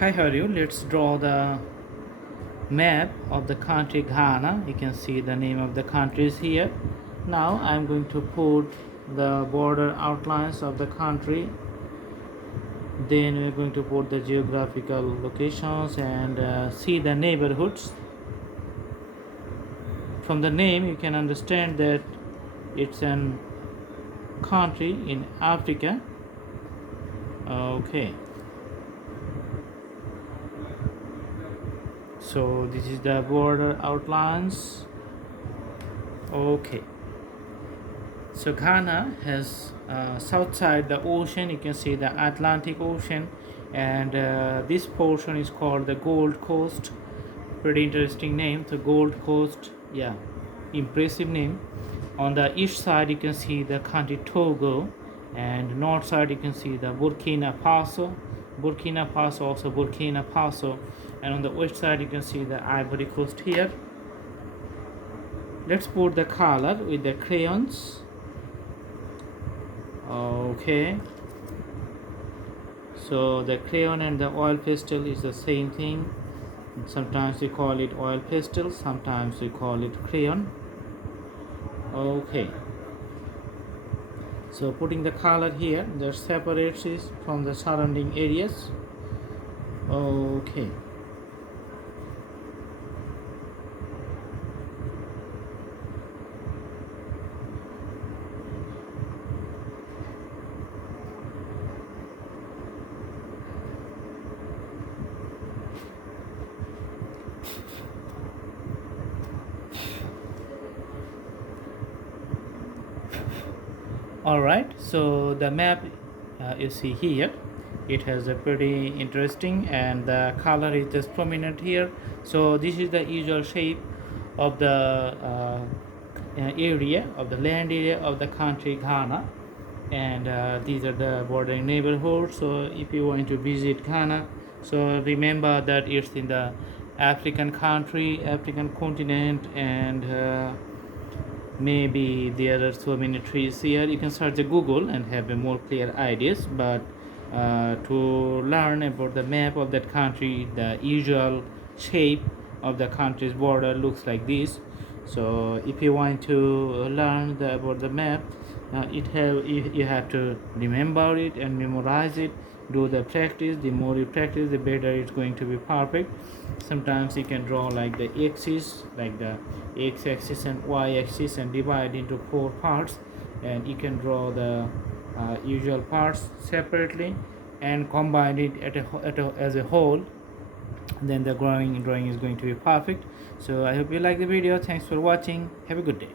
Hi, how are you? Let's draw the map of the country Ghana. You can see the name of the countries here. Now I'm going to put the border outlines of the country. Then we're going to put the geographical locations and see the neighborhoods. From the name, you can understand that it's an country in Africa. Okay. So this is the border outlines. Okay. So Ghana has south side the ocean. You can see the Atlantic Ocean, and this portion is called the Gold Coast. Pretty interesting name, the Gold Coast. Yeah, impressive name. On the east side, you can see the country Togo, and north side you can see the Burkina Faso. Burkina Faso, also Burkina Faso, and on the west side you can see the Ivory Coast here. Let's put the color with the crayons. Okay, so the crayon and the oil pastel is the same thing. Sometimes we call it oil pastel, sometimes we call it crayon. Okay, so putting the color here that separates it from the surrounding areas. Okay, all right, so the map you see here, it has a pretty interesting, and the color is just prominent here. So this is the usual shape of the area of the land area of the country Ghana, and these are the bordering neighborhoods. So if you want to visit Ghana, so remember that it's in the African country, African continent, and maybe there are so many trees here. You can search the Google and have a more clear ideas, but to learn about the map of that country, the usual shape of the country's border looks like this. So if you want to learn about the map, you have to remember it and memorize it. Do the practice. The more you practice, the better it's going to be perfect. Sometimes you can draw like the axis, like the x-axis and y-axis, and divide into 4 parts, and you can draw the usual parts separately and combine it as a whole. Then the drawing is going to be perfect. So I hope you like the video. Thanks for watching. Have a good day.